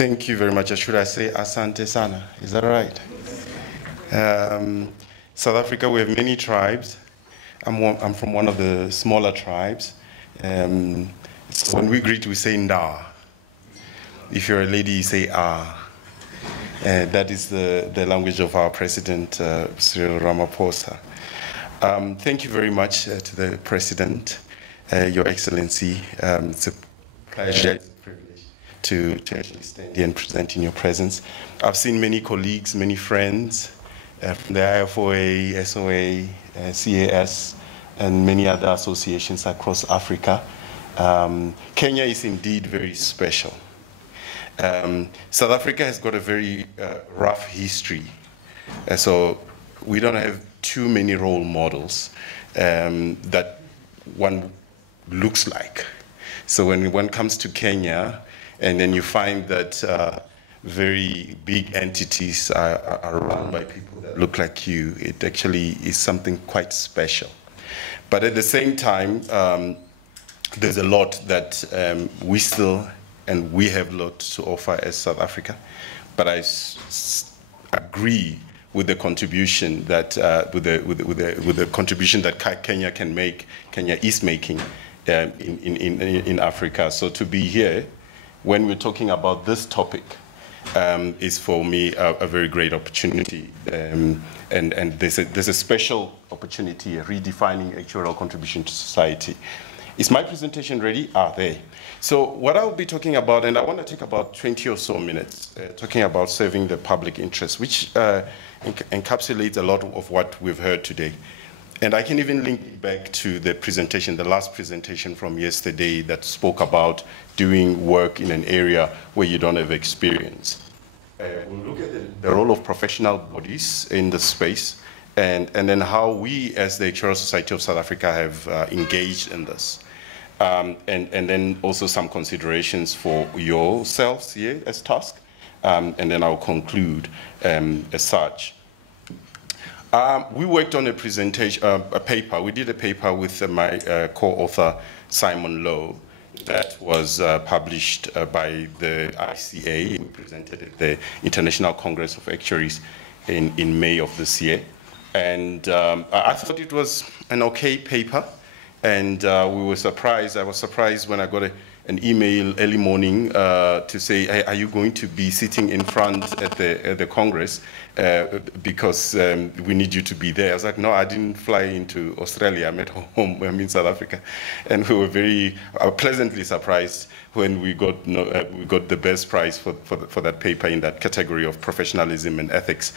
Thank you very much. Or should I say Asante Sana? Is that right? South Africa, we have many tribes. I'm from one of the smaller tribes. So when we greet, we say Nda. If you're a lady, you say Ah. That is the language of our president, Cyril Ramaphosa. Thank you very much to the president, Your Excellency. It's a pleasure, it's a privilege to actually stand here and present in your presence. I've seen many colleagues, many friends from the IFOA, SOA, CAS, and many other associations across Africa. Kenya is indeed very special. South Africa has got a very rough history, so we don't have too many role models that one looks like. So when one comes to Kenya, and then you find that very big entities are run by people that look like you, it actually is something quite special. But at the same time, there's a lot that we still and we have a lot to offer as South Africa. But I agree with the contribution that with the contribution that Kenya can make, Kenya is making in Africa. So to be here when we're talking about this topic is for me a very great opportunity. And there's a special opportunity, redefining actuarial contribution to society. Is my presentation ready? There. So what I'll be talking about, and I want to take about 20 or so minutes, talking about serving the public interest, which encapsulates a lot of what we've heard today. And I can even link it back to the presentation, the last presentation from yesterday that spoke about doing work in an area where you don't have experience. We'll look at the role of professional bodies in the space, and then how we as the Actuarial Society of South Africa have engaged in this. And then also some considerations for yourselves here as task, and then I'll conclude as such. We worked on a presentation, a paper. We did a paper with my co-author, Simon Lowe, that was published by the ICA. We presented at the International Congress of Actuaries in May of this year. And I thought it was an okay paper. And we were surprised. I was surprised when I got an email early morning to say, hey, are you going to be sitting in front at the Congress because we need you to be there? I was like, no, I didn't fly into Australia. I'm at home. I'm in South Africa. And we were very pleasantly surprised when we got the best prize for that paper in that category of professionalism and ethics.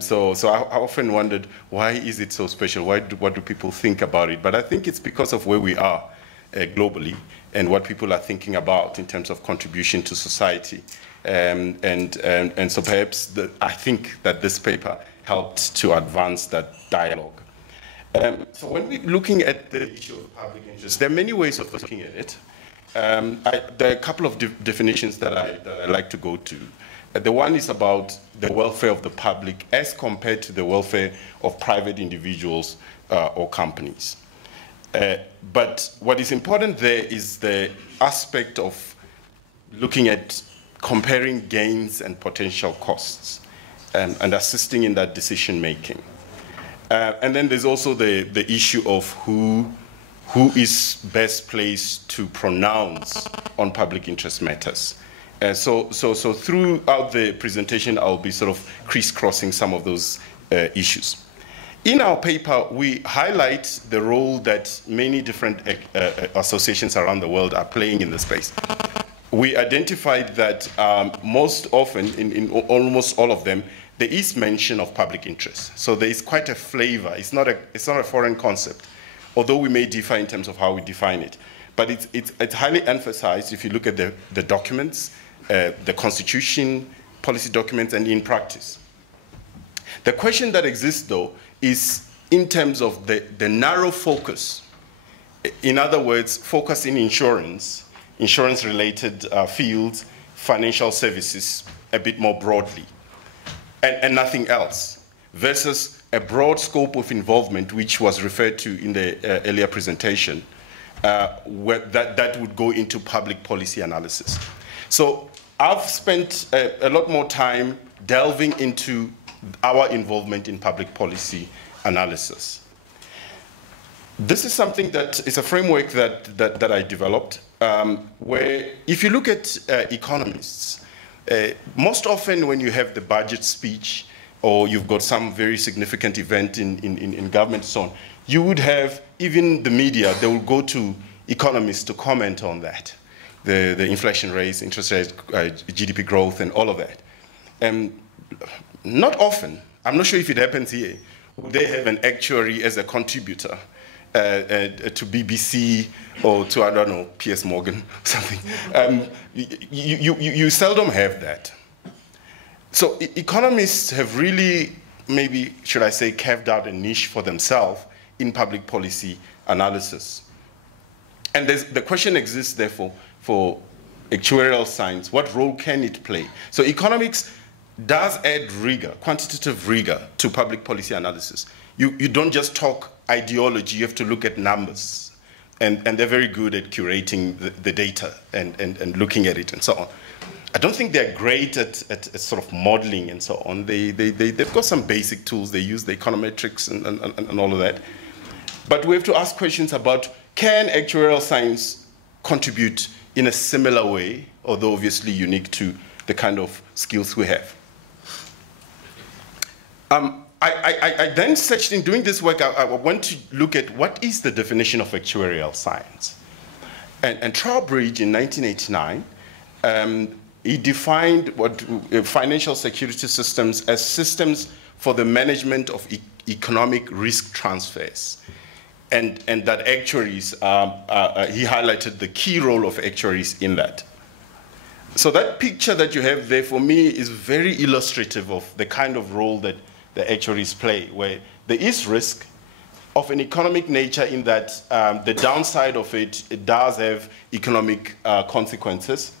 So I often wondered, why is it so special? What do people think about it? But I think it's because of where we are globally and what people are thinking about in terms of contribution to society. And so perhaps I think that this paper helped to advance that dialogue. So when we're looking at the issue of public interest, there are many ways of looking at it. There are a couple of definitions that I like to go to. The one is about the welfare of the public as compared to the welfare of private individuals or companies. But what is important there is the aspect of looking at comparing gains and potential costs and assisting in that decision making. And then there's also the issue of who is best placed to pronounce on public interest matters. So throughout the presentation, I'll be sort of crisscrossing some of those issues. In our paper, we highlight the role that many different associations around the world are playing in the space. We identified that most often, in almost all of them, there is mention of public interest. So there is quite a flavor. It's not a foreign concept, although we may differ in terms of how we define it. But it's highly emphasized if you look at the documents, the constitution, policy documents, and in practice. The question that exists, though, is in terms of the narrow focus. In other words, focus in insurance-related fields, financial services, a bit more broadly, and nothing else, versus a broad scope of involvement, which was referred to in the earlier presentation, where that would go into public policy analysis. So I've spent a lot more time delving into our involvement in public policy analysis. This is something that is a framework that I developed, where if you look at economists, most often when you have the budget speech or you've got some very significant event in government and so on, you would have even the media, they will go to economists to comment on that, the inflation rates, interest rates, GDP growth, and all of that. Not often, I'm not sure if it happens here, they have an actuary as a contributor to BBC or to, I don't know, P.S. Morgan, something. You seldom have that. So economists have really, maybe, should I say, carved out a niche for themselves in public policy analysis. And the question exists, therefore, for actuarial science. What role can it play? So economics does add rigor, quantitative rigor, to public policy analysis. You don't just talk ideology, you have to look at numbers. And they're very good at curating the data and looking at it and so on. I don't think they're great at sort of modeling and so on. They've got some basic tools. They use the econometrics and all of that. But we have to ask questions about, can actuarial science contribute in a similar way, although obviously unique to the kind of skills we have? I then searched in doing this work, I went to look at what is the definition of actuarial science. And Trowbridge in 1989, he defined what financial security systems as systems for the management of economic risk transfers. And that actuaries, he highlighted the key role of actuaries in that. So that picture that you have there for me is very illustrative of the kind of role that the actuaries play, where there is risk of an economic nature in that the downside of it does have economic consequences,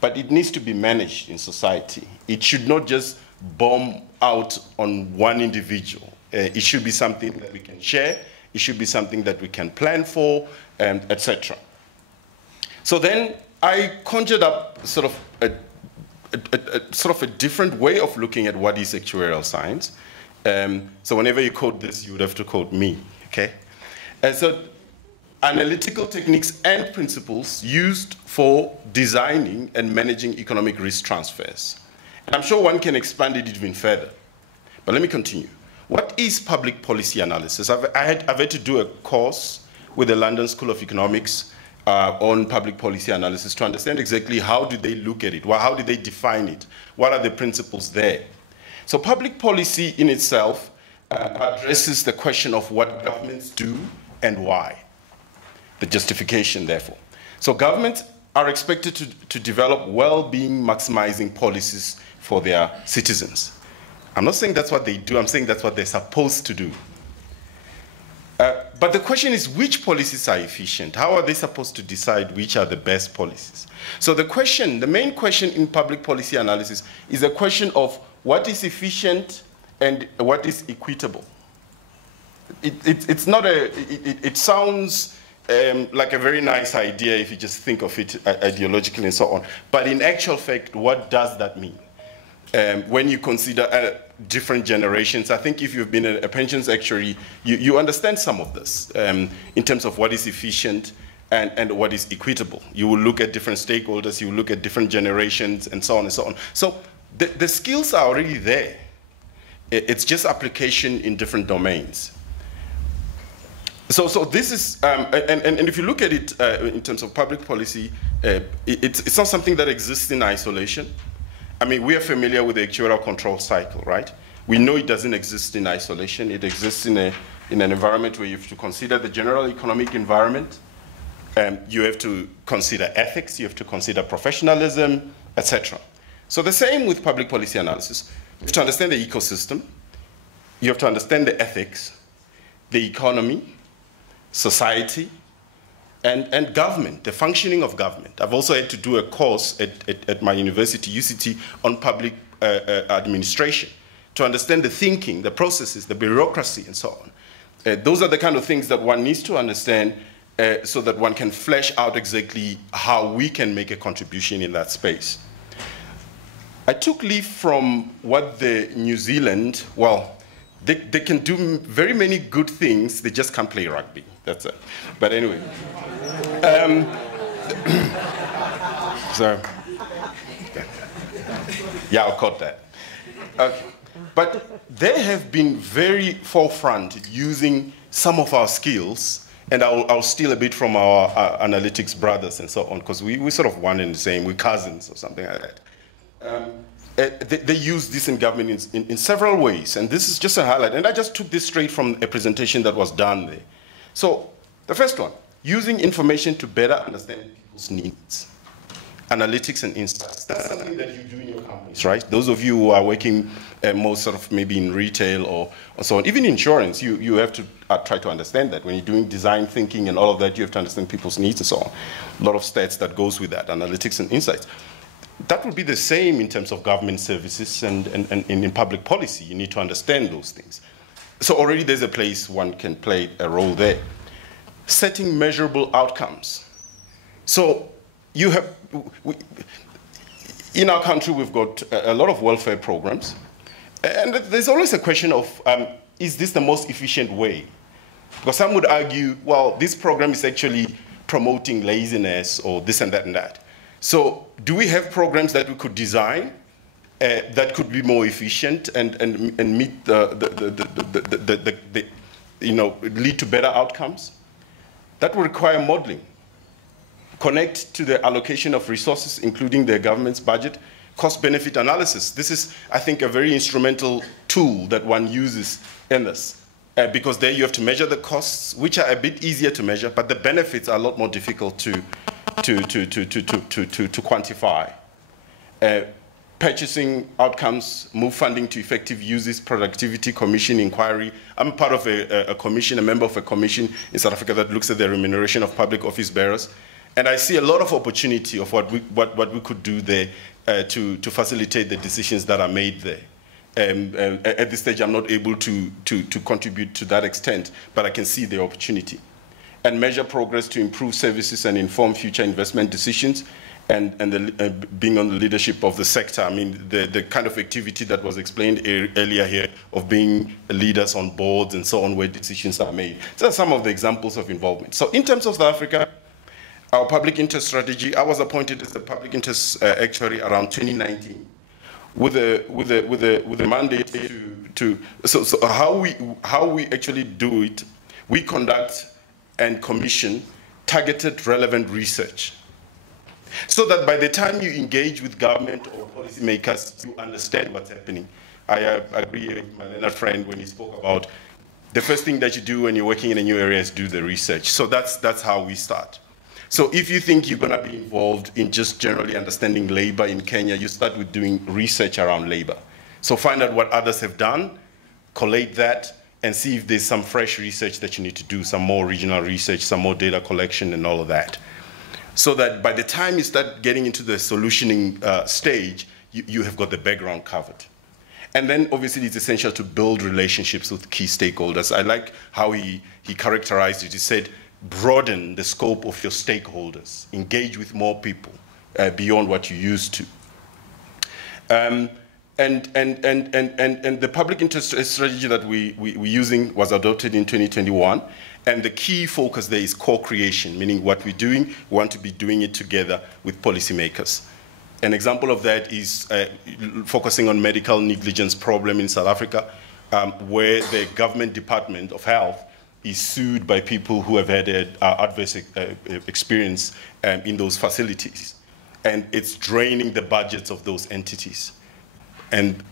but it needs to be managed in society. It should not just bomb out on one individual. It should be something that we can share. It should be something that we can plan for, etc. So then I conjured up sort of a different way of looking at what is actuarial science. So whenever you quote this, you would have to quote me, okay? So analytical techniques and principles used for designing and managing economic risk transfers. And I'm sure one can expand it even further. But let me continue. What is public policy analysis? I've had to do a course with the London School of Economics on public policy analysis to understand exactly how do they look at it, how do they define it, what are the principles there. So public policy in itself addresses the question of what governments do and why, the justification therefore. So governments are expected to develop well-being maximizing policies for their citizens. I'm not saying that's what they do, I'm saying that's what they're supposed to do. But the question is, which policies are efficient? How are they supposed to decide which are the best policies? So the main question in public policy analysis is a question of what is efficient and what is equitable. It sounds like a very nice idea if you just think of it ideologically and so on. But in actual fact, what does that mean? When you consider different generations, I think if you've been a pensions actuary, you understand some of this in terms of what is efficient and what is equitable. You will look at different stakeholders, you will look at different generations, and so on and so on. So the skills are already there. It's just application in different domains. So this is, and if you look at it in terms of public policy, it's not something that exists in isolation. I mean, we are familiar with the actuarial control cycle, right? We know it doesn't exist in isolation. It exists in an environment where you have to consider the general economic environment. You have to consider ethics. You have to consider professionalism, etc. So the same with public policy analysis. You have to understand the ecosystem. You have to understand the ethics, the economy, society, and government, the functioning of government. I've also had to do a course at my university, UCT, on public administration to understand the thinking, the processes, the bureaucracy, and so on. Those are the kind of things that one needs to understand so that one can flesh out exactly how we can make a contribution in that space. I took leaf from what the New Zealand, well, they can do very many good things, they just can't play rugby, that's it. But anyway. So, yeah, I'll cut that. Okay. But they have been very forefront using some of our skills, and I'll steal a bit from our analytics brothers and so on, because we sort of one and the same, we're cousins or something like that. They use this in government in several ways, and this is just a highlight. And I just took this straight from a presentation that was done there. So the first one, using information to better understand people's needs. Analytics and insights. That's something that you do in your companies, right? Those of you who are working more sort of maybe in retail or so on, even insurance, you have to try to understand that. When you're doing design thinking and all of that, you have to understand people's needs and so on. A lot of stats that goes with that, analytics and insights. That would be the same in terms of government services and in public policy. You need to understand those things. So already there's a place one can play a role there. Setting measurable outcomes. So you have, in our country, we've got a lot of welfare programs. And there's always a question of, is this the most efficient way? Because some would argue, well, this program is actually promoting laziness or this and that and that. So do we have programs that we could design that could be more efficient and meet lead to better outcomes? That will require modeling. Connect to the allocation of resources, including the government's budget, cost-benefit analysis. This is, I think, a very instrumental tool that one uses in this. Because there you have to measure the costs, which are a bit easier to measure, but the benefits are a lot more difficult to quantify. Purchasing outcomes, move funding to effective uses, productivity, commission, inquiry. I'm part of a commission, a member of a commission in South Africa that looks at the remuneration of public office bearers. And I see a lot of opportunity of what we could do there to facilitate the decisions that are made there. At this stage, I'm not able to contribute to that extent, but I can see the opportunity. And measure progress to improve services and inform future investment decisions, and being on the leadership of the sector. I mean, the kind of activity that was explained earlier here of being leaders on boards and so on where decisions are made. So that's some of the examples of involvement. So in terms of South Africa, our public interest strategy, I was appointed as the public interest actuary around 2019 with a mandate so how we actually do it, we conduct and commission targeted relevant research, so that by the time you engage with government or policymakers, you understand what's happening. I agree with my Leonard friend when he spoke about the first thing that you do when you're working in a new area is do the research. So that's how we start. So if you think you're going to be involved in just generally understanding labor in Kenya, you start with doing research around labor. So find out what others have done, collate that, and see if there's some fresh research that you need to do, some more regional research, some more data collection and all of that. So that by the time you start getting into the solutioning stage, you have got the background covered. And then obviously it's essential to build relationships with key stakeholders. I like how he characterized it. He said, broaden the scope of your stakeholders, engage with more people beyond what you used to. And the public interest strategy that we're using was adopted in 2021, and the key focus there is co-creation, meaning what we're doing, we want to be doing it together with policymakers. An example of that is focusing on medical negligence problem in South Africa, where the government Department of Health is sued by people who have had an adverse experience in those facilities. And it's draining the budgets of those entities. And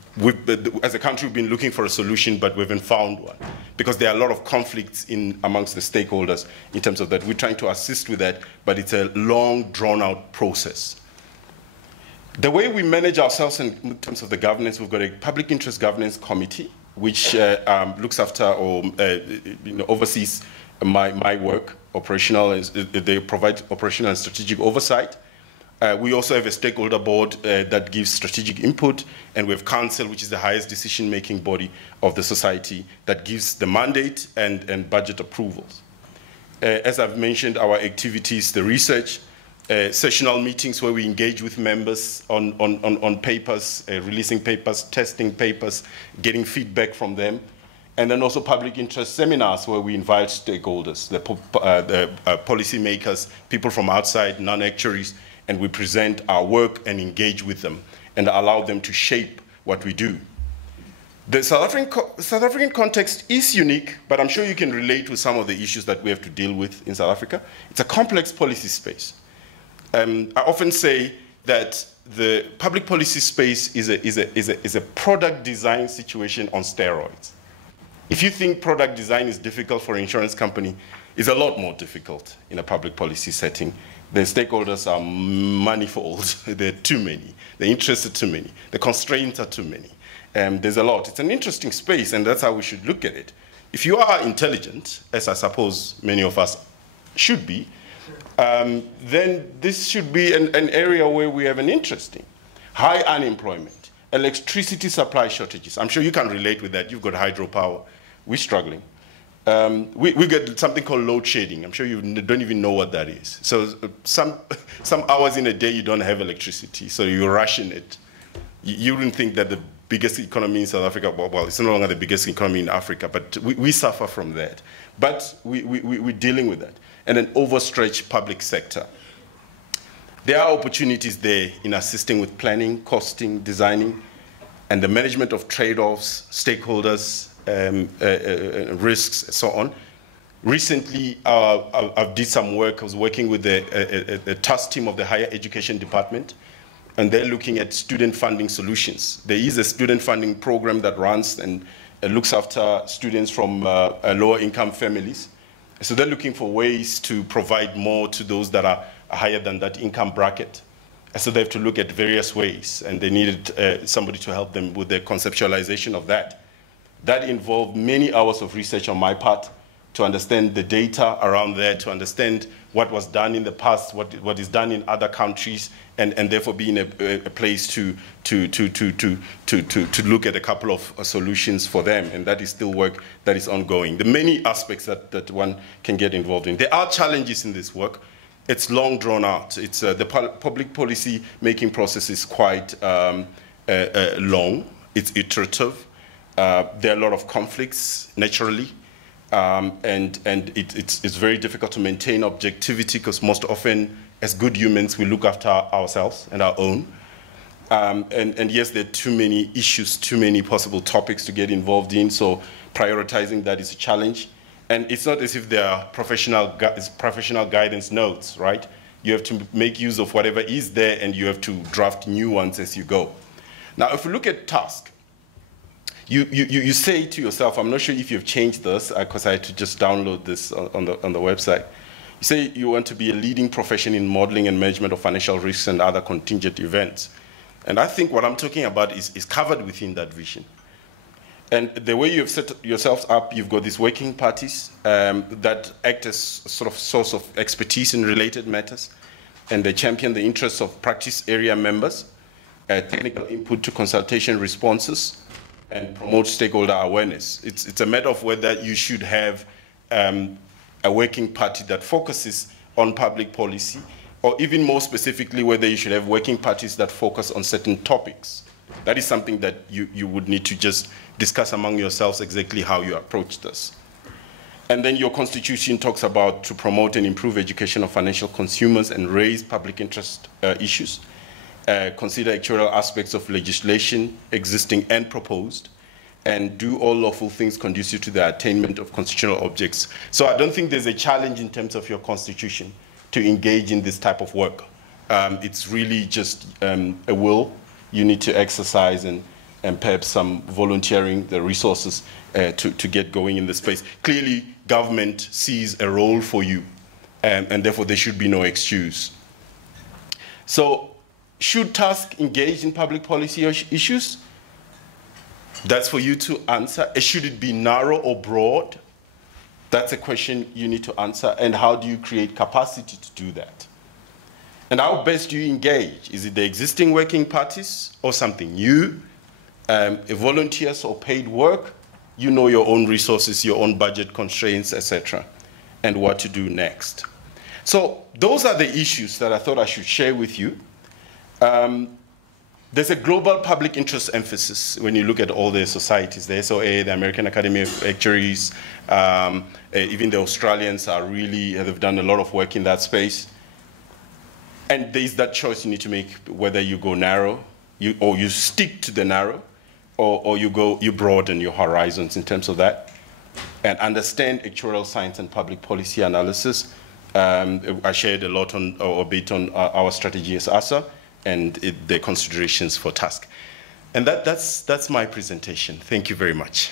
as a country, we've been looking for a solution, but we haven't found one. Because there are a lot of conflicts amongst the stakeholders in terms of that. We're trying to assist with that, but it's a long, drawn-out process. The way we manage ourselves in terms of the governance, we've got a public interest governance committee, which looks after or oversees my work, operational. They provide operational and strategic oversight. We also have a stakeholder board that gives strategic input, and we have council, which is the highest decision-making body of the society that gives the mandate and budget approvals. As I've mentioned, our activities, the research, sessional meetings where we engage with members on papers, releasing papers, testing papers, getting feedback from them. And then also public interest seminars where we invite stakeholders, the policymakers, people from outside, non-actuaries, and we present our work and engage with them and allow them to shape what we do. The South African context is unique, but I'm sure you can relate with some of the issues that we have to deal with in South Africa. It's a complex policy space. I often say that the public policy space is a product design situation on steroids. If you think product design is difficult for an insurance company, it's a lot more difficult in a public policy setting. The stakeholders are manifold. There are too many. The interests are too many. The constraints are too many. There's a lot. It's an interesting space, and that's how we should look at it. If you are intelligent, as I suppose many of us should be, then this should be an area where we have an interest in. High unemployment, electricity supply shortages. I'm sure you can relate with that. You've got hydropower. We're struggling. We get something called load shedding. I'm sure you don't even know what that is. So some hours in a day you don't have electricity, so you ration it. You wouldn't think that the biggest economy in South Africa, well, it's no longer the biggest economy in Africa, but we suffer from that. But we're dealing with that. And an overstretched public sector. There are opportunities there in assisting with planning, costing, designing, and the management of trade-offs, stakeholders, risks, and so on. Recently, I did some work. I was working with a task team of the Higher Education Department, and they're looking at student funding solutions. There is a student funding program that runs and looks after students from lower income families. So they're looking for ways to provide more to those that are higher than that income bracket. So they have to look at various ways, and they needed somebody to help them with the conceptualization of that. That involved many hours of research on my part to understand the data around there, to understand what was done in the past, what is done in other countries, and therefore be in a place to look at a couple of solutions for them. And that is still work that is ongoing. The many aspects that one can get involved in. There are challenges in this work. It's long drawn out. It's the public policy making process is quite long. It's iterative. There are a lot of conflicts, naturally. And it's very difficult to maintain objectivity because most often, as good humans, we look after ourselves and our own. And yes, there are too many issues, too many possible topics to get involved in, so prioritizing that is a challenge. And it's not as if there are professional guidance notes, right? You have to make use of whatever is there, and you have to draft new ones as you go. Now, if we look at task, you say to yourself, I'm not sure if you've changed this, because I had to just download this on the website. You say you want to be a leading profession in modeling and management of financial risks and other contingent events. And I think what I'm talking about is covered within that vision. And the way you've set yourselves up, you've got these working parties that act as a sort of source of expertise in related matters, and they champion the interests of practice area members, technical input to consultation responses, and promote stakeholder awareness. It's a matter of whether you should have a working party that focuses on public policy, or even more specifically, whether you should have working parties that focus on certain topics. That is something that you would need to just discuss among yourselves exactly how you approach this. And then your constitution talks about to promote and improve education of financial consumers and raise public interest issues. Consider actuarial aspects of legislation, existing and proposed, and do all lawful things conducive to the attainment of constitutional objects. So I don't think there's a challenge in terms of your constitution to engage in this type of work. It's really just a will you need to exercise and perhaps some volunteering, the resources to get going in the space. Clearly, government sees a role for you, and therefore there should be no excuse. So, should task engage in public policy issues? That's for you to answer. Should it be narrow or broad? That's a question you need to answer. And how do you create capacity to do that? And how best do you engage? Is it the existing working parties or something new? Volunteers or paid work? You know your own resources, your own budget constraints, etc., and what to do next. So those are the issues that I thought I should share with you. There's a global public interest emphasis when you look at all the societies. The SOA, the American Academy of Actuaries, even the Australians are really, they've done a lot of work in that space. And there's that choice you need to make, whether you go narrow, or you stick to the narrow, or you broaden your horizons in terms of that. And understand actuarial science and public policy analysis. I shared a lot on, or a bit on our strategy as ASA, and the considerations for task. And that's my presentation. Thank you very much.